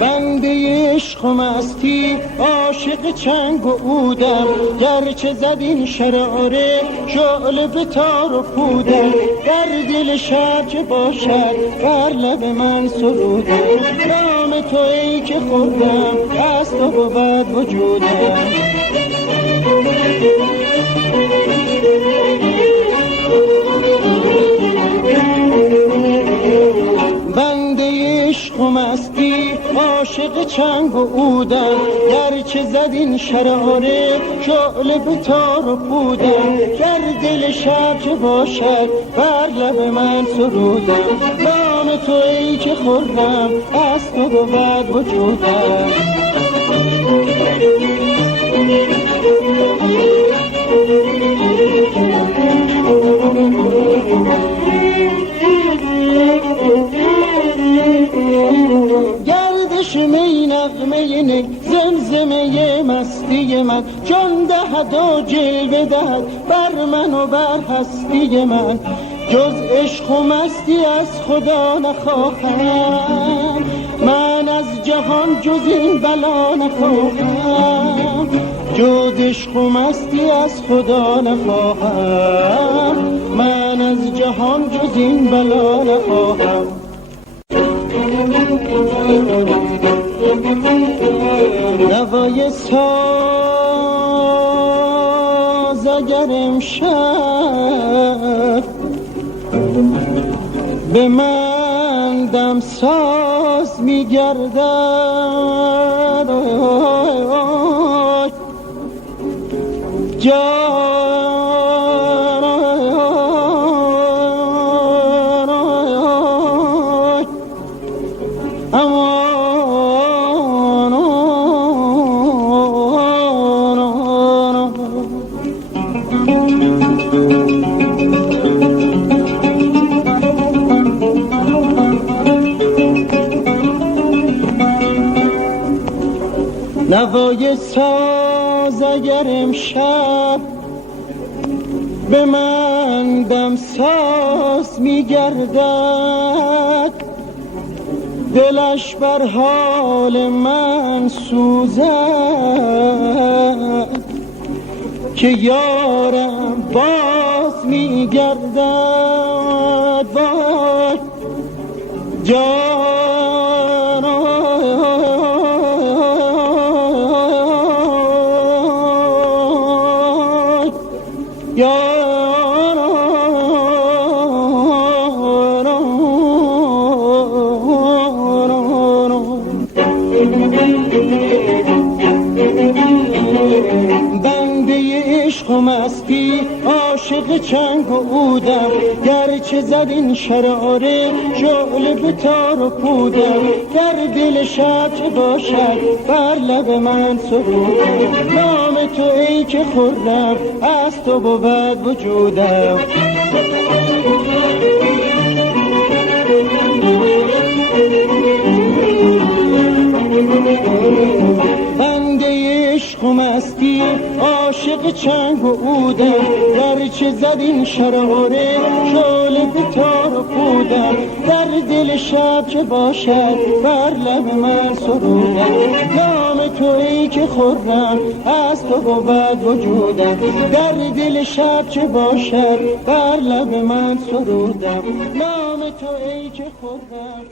بنده عشق و مستی عاشق چنگ و عودم، گرچه زد این شراره شعله به تار و پودم. در دل شب چه باشد بر لب من سرودم، نام تو ای که خوردم از تو بود وجودم. بنده عشق و مستی عاشق چنگ و عودم، گرچه زد این شراره شعله به تار و پودم. در دل شب چه باشد بر لب من سرودم، نام تو ای که خوردم از تو بود وجودم. گردش می نغمه نی زمزمه مستی من، جان دهد و جلوه دهد بر من و بر هستی من. جز عشق و مستی از خدا نخواهم، من از جهان جز این بلا نخواهم. جز عشق و مستی از خدا نخواهم، من از جهان جز این بلا نخواهم. نوای ساز اگر امشب به من دم ساز می‌گردد، نوای ساز اگر امشب به من دم ساز می‌گردد، دلش بر حال من سوزد که یارم باز می‌گردد. وای جانم بنده عشق و مستی عاشق چنگ و عودم، گرچه زد این شراره شعله به تار و پودم. در دل شب چه باشد بر لب من سرودم، نام تو ای که خوردم از تو بود وجودم. بنده عشق و مستی عاشق چنگ و عودم، گرچه زد این شراره شعله به تار و پودم. در دل شب چه باشد بر لب من سرودم، نام تو ای که خوردم از تو بود وجودم. در دل شب چه باشد بر لب من سرودم، نام تو ای که خوردم